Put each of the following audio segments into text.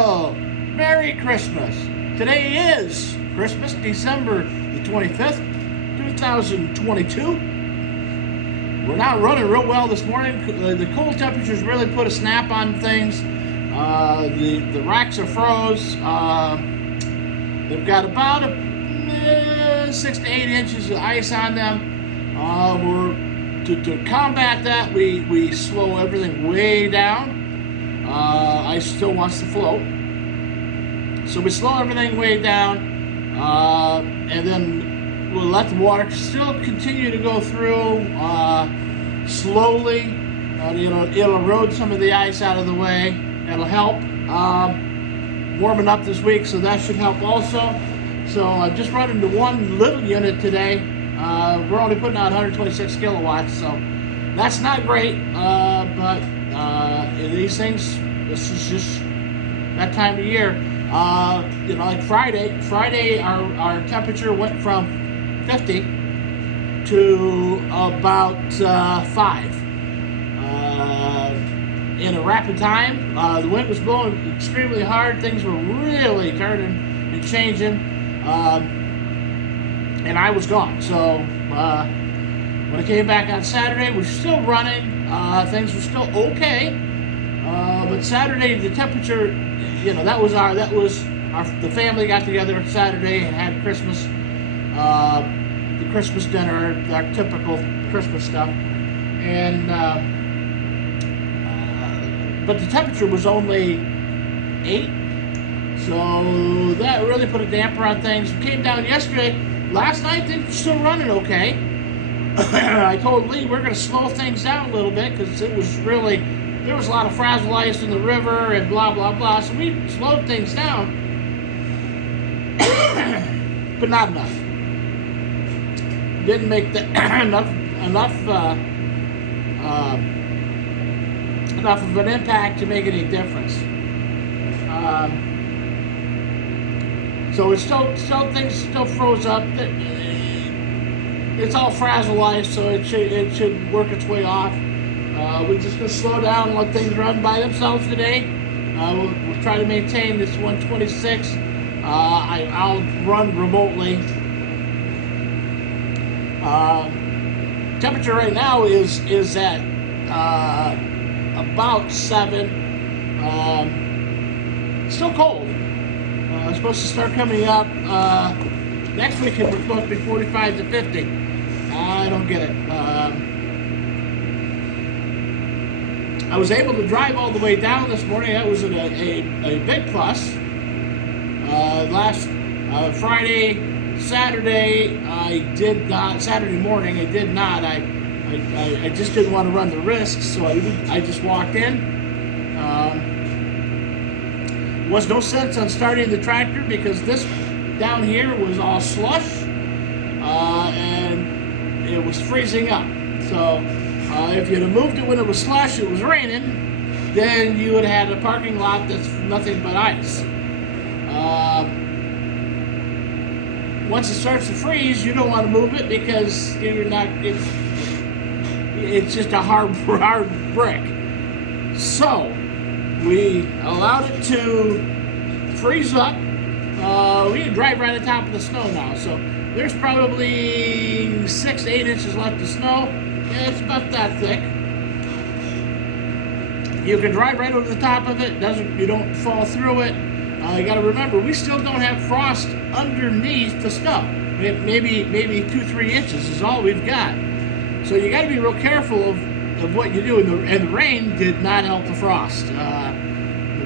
Well, Merry Christmas. Today is Christmas, December the 25th, 2022. We're not running real well this morning. The cold temperatures really put a snap on things. The racks are froze. They've got about 6 to 8 inches of ice on them. To combat that, we slow everything way down. Ice still wants to float, so we slow everything way down, and then we'll let the water still continue to go through slowly. It'll erode some of the ice out of the way. That'll help. Warming up this week, so that should help also. So I'm just running the one little unit today. We're only putting out 126 kilowatts, so that's not great, but these things, this is just that time of year. Like Friday our temperature went from 50 to about 5 in a rapid time. The wind was blowing extremely hard. Things were really turning and changing, and I was gone. So when I came back on Saturday, we're still running. Things were still okay, but Saturday the temperature, the family got together Saturday and had Christmas, the Christmas dinner, our typical Christmas stuff, and but the temperature was only 8, so that really put a damper on things. We came down yesterday. Last night things were still running okay. I told Lee we're going to slow things down a little bit because there was a lot of frazzle ice in the river and blah blah blah. So we slowed things down, but not enough. Didn't make enough of an impact to make any difference. So it's still things still froze up. It's all frazzle ice, so it should work its way off. We're just going to slow down and let things run by themselves today. We'll try to maintain this 126. I'll run remotely. Temperature right now is at about 7. Still cold. It's supposed to start coming up next week. We're supposed to be 45 to 50. I don't get it. I was able to drive all the way down this morning. That was a big plus. Last Friday, Saturday, I did not. Saturday morning, I did not. I just didn't want to run the risk, so I just walked in. Was no sense on starting the tractor because this down here was all slush, and it was freezing up. So if you'd have moved it when it was slush, it was raining, then you would have had a parking lot that's nothing but ice. Once it starts to freeze, you don't want to move it because it's just a hard brick. So we allowed it to freeze up. We can drive right on top of the snow now. So there's probably 6 to 8 inches left of snow. Yeah, it's about that thick. You can drive right over the top of it. You don't fall through it. You got to remember, we still don't have frost underneath the snow. Maybe 2-3 inches is all we've got. So you got to be real careful of what you do. And the rain did not help the frost.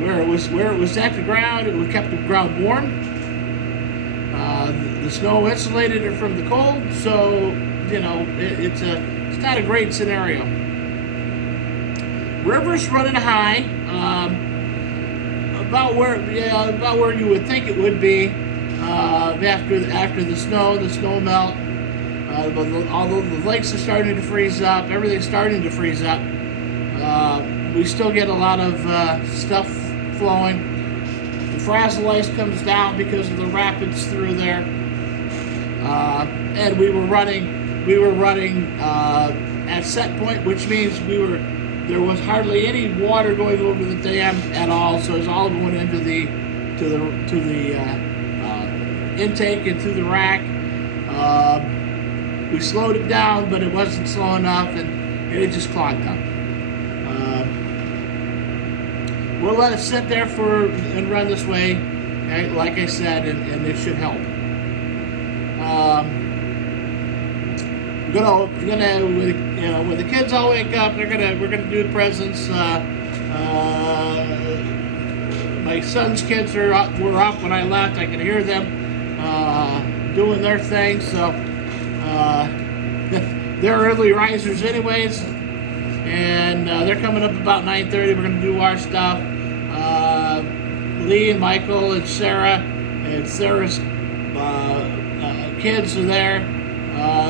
Where it was at the ground, it kept the ground warm. The snow insulated it from the cold, so it's not a great scenario. River's running high, about where you would think it would be after the snow melt. Although the lakes are starting to freeze up, everything's starting to freeze up. We still get a lot of stuff flowing. The frazzle ice comes down because of the rapids through there, and we were running at set point, which means there was hardly any water going over the dam at all, so it's all going into the intake and through the rack. We slowed it down, but it wasn't slow enough, and it just clogged up. We'll let it sit there and run this way, like I said, and it should help. When the kids all wake up, we're gonna do the presents. My son's kids were up when I left. I could hear them doing their thing, so they're early risers anyways, and they're coming up about 9:30. We're gonna do our stuff. Lee and Michael and Sarah's kids are there,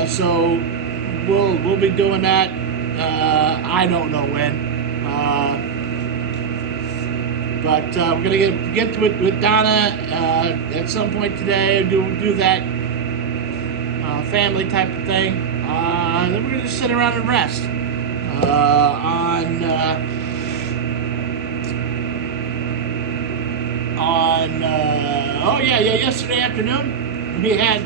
so we'll be doing that. I don't know when, but we're gonna get to it with Donna at some point today. Do that family type of thing. Then we're gonna just sit around and rest. Yesterday afternoon we had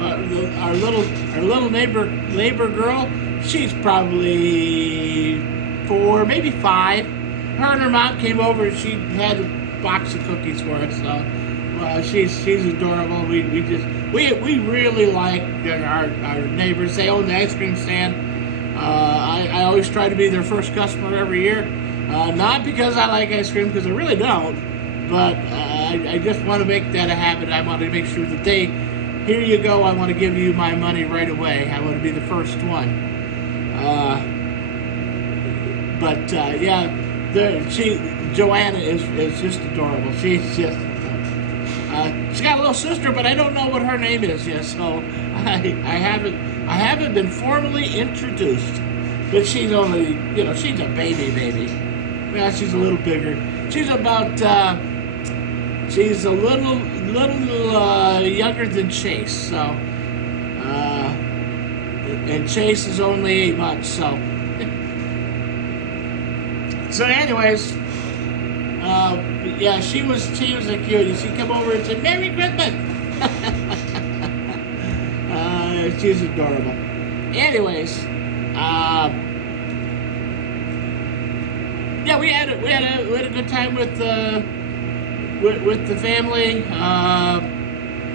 our little neighbor girl. She's probably 4, maybe 5. Her and her mom came over and she had a box of cookies for us. So she's adorable. We really like our neighbors. They own the ice cream stand. I always try to be their first customer every year. Not because I like ice cream, because I really don't, but I just want to make that a habit. I want to make sure that here you go, I want to give you my money right away. I want to be the first one. Joanna is just adorable. She's just, she's got a little sister, but I don't know what her name is yet, so I haven't been formally introduced. But she's only, she's a baby. Well, she's a little bigger. She's about, she's a little younger than Chase, so, and Chase is only 8 months, so. So anyways, she was a cutie. She come over and said, "Merry Christmas." She's adorable. Anyways, we had a good time with the family.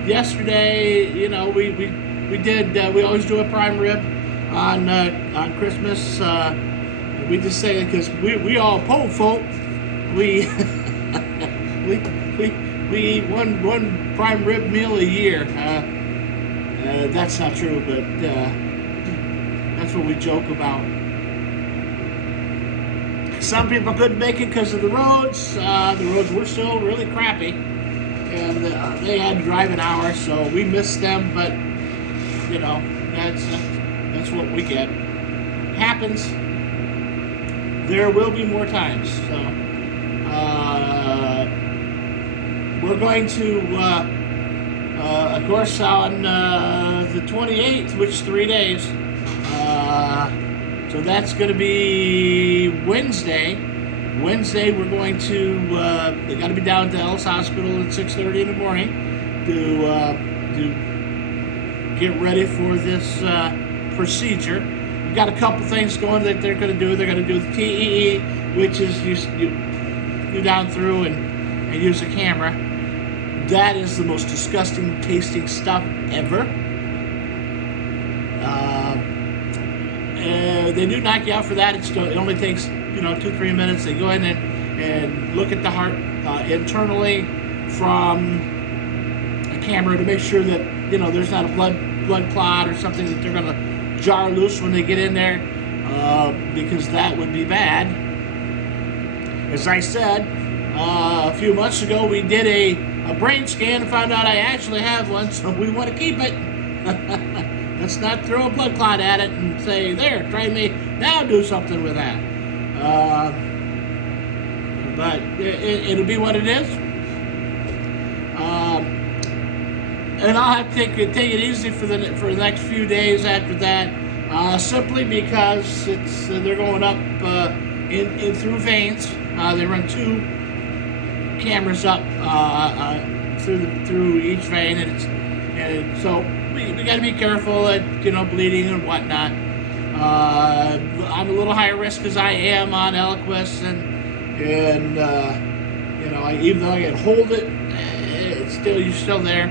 Yesterday, we always do a prime rib on Christmas. We just say it because we all po folk. We eat one prime rib meal a year. That's not true, but that's what we joke about. Some people couldn't make it because of the roads. The roads were still really crappy, and they had to drive an hour, so we missed them. But that's what we get. Happens. There will be more times. So we're going to, of course, on the 28th, which is 3 days. So that's going to be Wednesday. Wednesday, we're going to, they got to be down to Ellis Hospital at 6:30 in the morning to get ready for this procedure. We've got a couple things going that they're going to do. They're going to do the TEE, which is you go down through and use a camera. That is the most disgusting tasting stuff ever. They do knock you out for that. It only takes 2-3 minutes. They go in and look at the heart internally from a camera to make sure that there's not a blood clot or something that they're going to jar loose when they get in there, because that would be bad. As I said a few months ago, we did a brain scan and found out I actually have one, so we want to keep it. Let's not throw a blood clot at it and say, "There, try me now, do something with that." But it'll be what it is. And I'll have to take it easy for the next few days after that, simply because they're going up in through veins. They run 2 cameras up through each vein, and so we got to be careful at bleeding and whatnot. I'm a little higher risk as I am on Eliquis, and even though I can hold it, you're still there.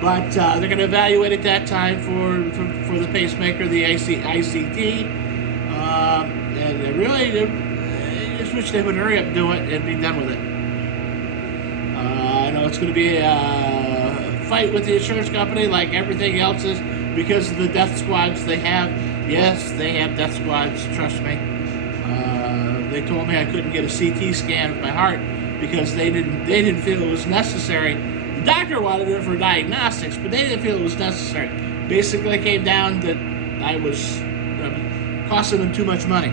But they're going to evaluate at that time for the pacemaker, the ICD, and I just wish they would hurry up, do it, and be done with it. I know it's going to be a fight with the insurance company like everything else is because of the death squads they have. Yes, they have death squads, trust me. They told me I couldn't get a CT scan of my heart because they didn't feel it was necessary. The doctor wanted it for diagnostics, but they didn't feel it was necessary. Basically, it came down that I was costing them too much money.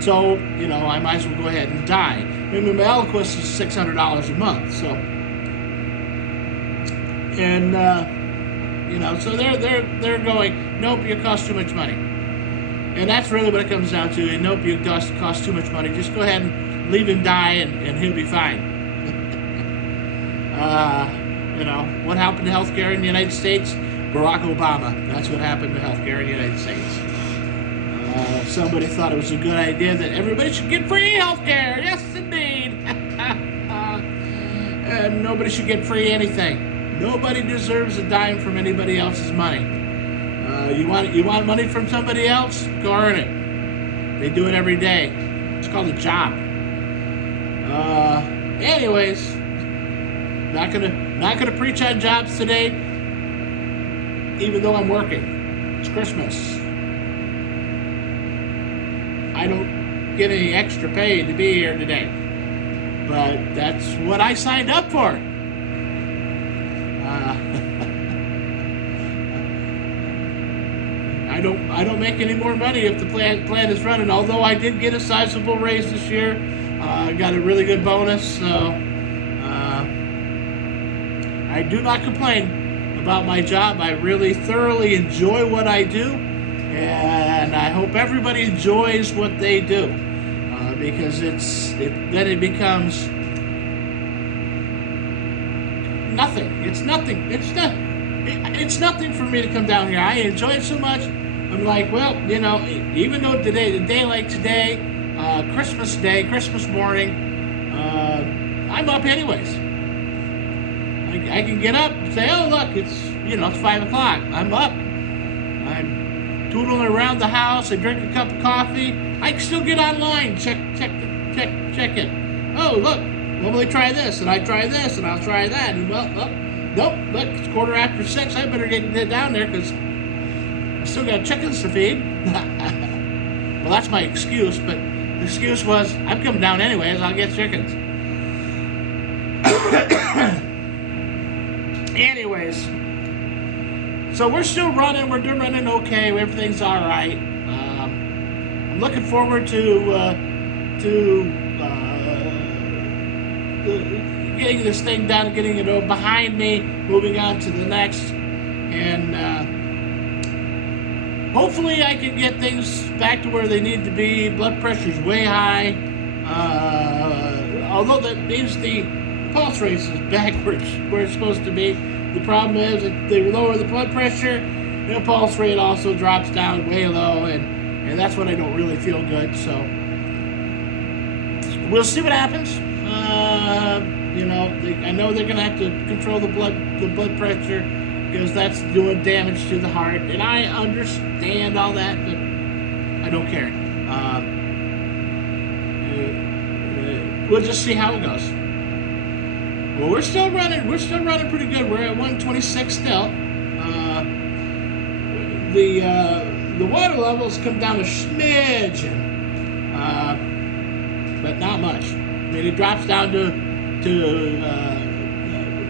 So, I might as well go ahead and die. I mean, my Eliquis is $600 a month, so. And, so they're going, nope, you cost too much money. And that's really what it comes down to. Nope, you cost too much money. Just go ahead and leave him die, and he'll be fine. What happened to healthcare in the United States? Barack Obama. That's what happened to healthcare in the United States. Somebody thought it was a good idea that everybody should get free healthcare. Yes, indeed. And nobody should get free anything. Nobody deserves a dime from anybody else's money. You want money from somebody else? Go earn it. They do it every day. It's called a job. Anyways, not gonna preach on jobs today, even though I'm working. It's Christmas. I don't get any extra pay to be here today, but that's what I signed up for. I don't make any more money if the plant is running. Although I did get a sizable raise this year, I got a really good bonus. So I do not complain about my job. I really thoroughly enjoy what I do, and I hope everybody enjoys what they do, because then it becomes nothing. It's nothing. It's nothing for me to come down here. I enjoy it so much. I'm like, well, even though the day like today, Christmas Day, Christmas morning, I'm up anyways. I can get up and say, oh look, it's 5 o'clock. I'm up. I'm tootling around the house. I drink a cup of coffee. I can still get online, check it. Oh look, let me try this, and I try this, and I'll try that, and nope, look, it's 6:15. I better get down there because I still got chickens to feed. Well, that's my excuse, but the excuse was I'm coming down anyways. I'll get chickens. Anyways, so we're still running. We're doing running okay. Everything's all right. I'm looking forward to getting this thing done, getting it behind me, moving on to the next, and hopefully I can get things back to where they need to be. Blood pressure's way high, although that means the pulse rate is backwards where it's supposed to be. The problem is that they lower the blood pressure, the pulse rate also drops down way low, and that's when I don't really feel good. So we'll see what happens. I know they're gonna have to control the blood pressure because that's doing damage to the heart, and I understand all that, but I don't care. We'll just see how it goes. Well, we're still running pretty good. We're at 126 still. The water levels come down a smidgen, but not much. I mean, it drops down to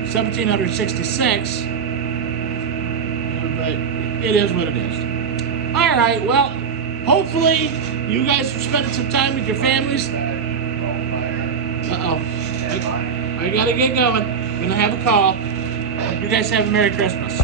1766, but it is what it is. All right, well, hopefully you guys are spending some time with your families. Uh-oh. I gotta get going. I'm gonna have a call. You guys have a Merry Christmas.